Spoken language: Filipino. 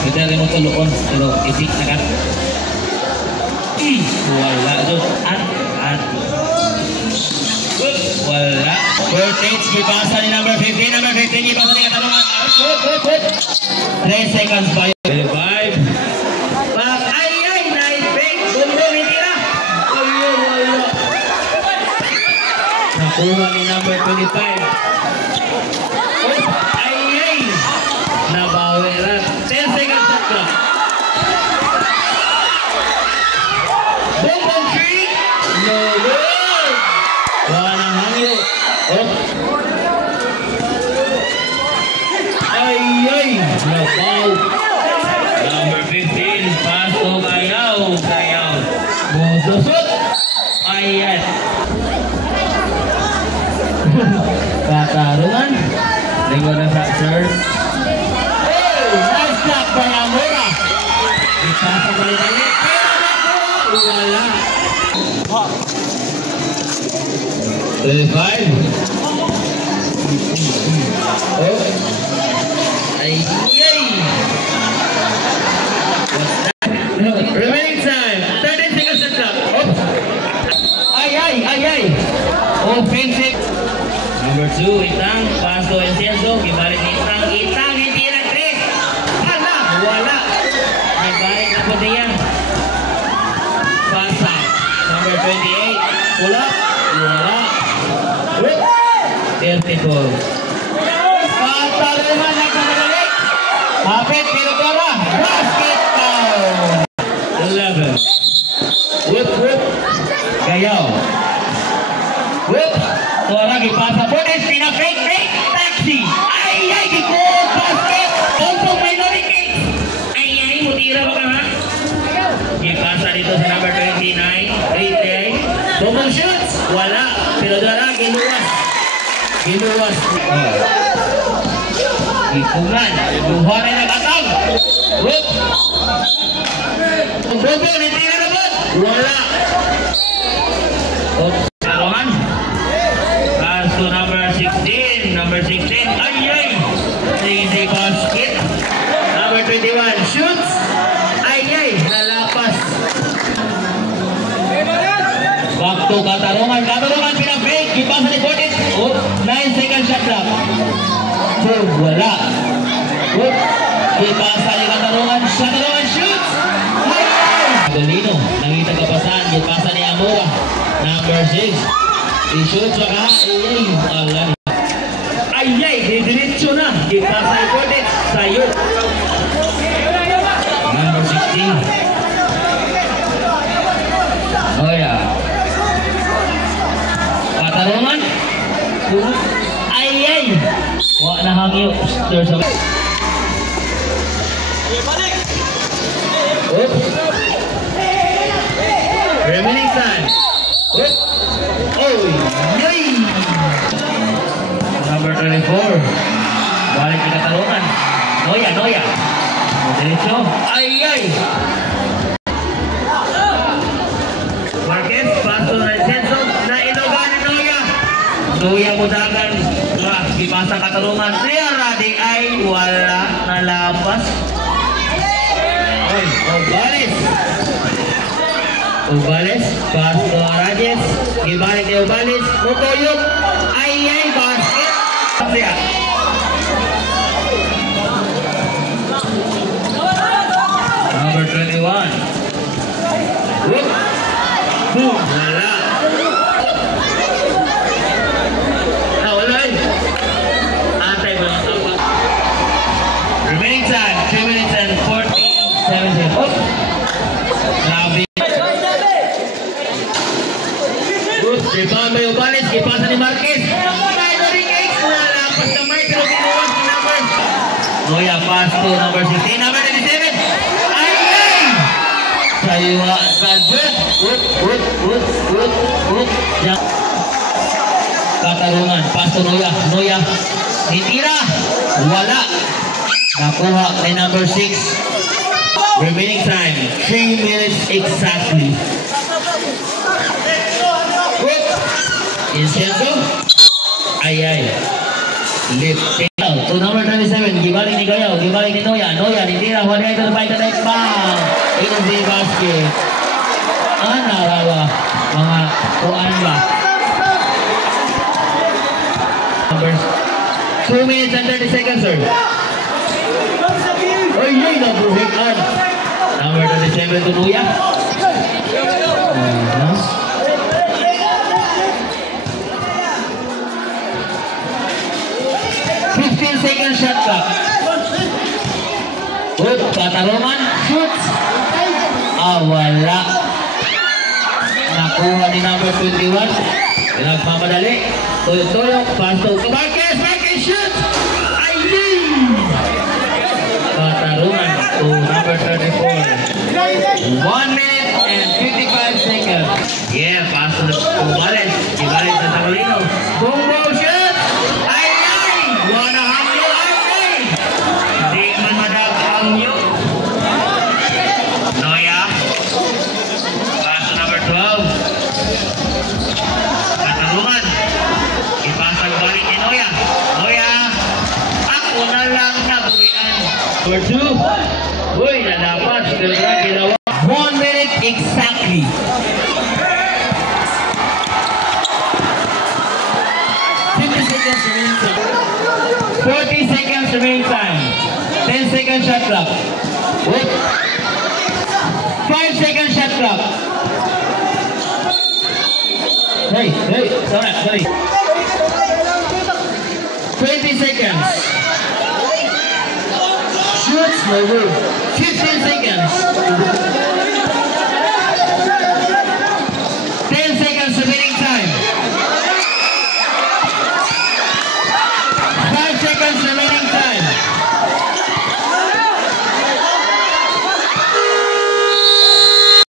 Kita rin mo tuloon, pero itik na ka. Wala doon. At. Wala. Voltage, gipasa ni number 15. Number 15, gipasa ni katanungan. Good. 3 seconds pa yun. 25. Ay, nice break. Bumbong, hindi na. Wala. Nakuha ni number 25. Ay. Nabawi lang. 10 seconds na clock. Bumbong 3. No good. Wala nang hangyo. Ay. Nabaw. Number 15. Pasto kayaw. Musosot. Ayan. Katarungan. Linggo na sa serve. Nice block by Amora. Ipasa balik. Wala. 35. Ay. Remaining time. 13 seconds and stop. Ay. Offensive. Number 2, Itang. Pasto Encenso. Gibalik ni Itang. Hindi na 3. Wala. Nagbalik na po niya. Pasa. Number 28. Pull up. Wala. 34. Katarungan na kumabalik. Hapit, pinagdara. Basket foul. 11. Whip. Gayaw. Whip. Tuwara, gipasa po. Pinafake. Taxi. Ay, gikot. Basket. Tumpong minority. Ay, mutira ba ka ha? Gipasa dito sa number 29. 88. Tumpong shoots. Wala. Pinagdara, ginuwas. Ikungan. Buha na nag-atang. Whip. Tumpong, nitira na ba? Wala. Karohan. Pasto number 16. Ay. Easy basket. Number 21. Shoots. Ay. Nalapas. Waktu katarungan. Pinabreak. Ipasa ni Fortis. 9 seconds shot clock. Wala. Ipasa ni katarungan. Shoots. Dolino. Nangita kapasan. Ipasa ni Amora. Number 6. I-shoot sa ka. Ay. Didiretso na. Ipasa ni Fortis. Sayo. Number 16. Katarungan. Ay. Wala na hangyo. There's a... Oops. Remaining time. Oops. Yay! Number 24. Balik di katarungan. Noya. Diretso. Ay. Marquez. Pasto na Encenso. Noya mudagan. Gipasa katarungan. Radi ay wala. Nalapas. Ubales. Pasto Arajes. Gibalik ni Ubales. Mutoyok. Ay. Basket. Number 21. Boom. Wala. Remaining time, 3 minutes and 47 seconds. Grabe. Good. Rebound by Ubales. Gipasa ni Marquez. Minority Cakes. Nalapas kamay. Pero binuwas ni number. Noya Pasto. Number 16. Number 27. Ay! Saywa. Good. Katarungan. Pasto Noya. Itira. Wala. Nakuha kay number 6. Remaining time, 3 minutes exactly. Encenso. Ay. Lift. To number 27, gibalik ni Gayaw, gibalik ni Noya. Noya, nitira, wala basket. Narawa. Mga kuan ba? Numbers 2 minutes and 30 seconds, sir. Oy, nabuhikan. Number 27 to Nuya. 15 seconds shot clock. Katarungan. Shoots. Wala. Nakuha ni number 21. Pinagmamadali. Tuyok-tuyok. Pasto. Marquez shoot. Ayun. Katarungan to number 34. 1 minute and 55 seconds. Yeah, pasto na Ibales. Ibales na Tagalino. Boom, boom, shoot. Ayun. Wanna hamyo. Ayun. Hindi man madag hamyo. Noya. Pasto number 12. Katarungan. Ipasang balik ni Noya. Noya. Ako na lang nabuhian. Number 2. Uy, nalapas. Ginawa. 1 minute exactly. 40 seconds remaining time. 10 seconds shot clock. Wait. 5 seconds shot clock. Hey, sorry. 20 seconds. Shoots, no good. 15 seconds.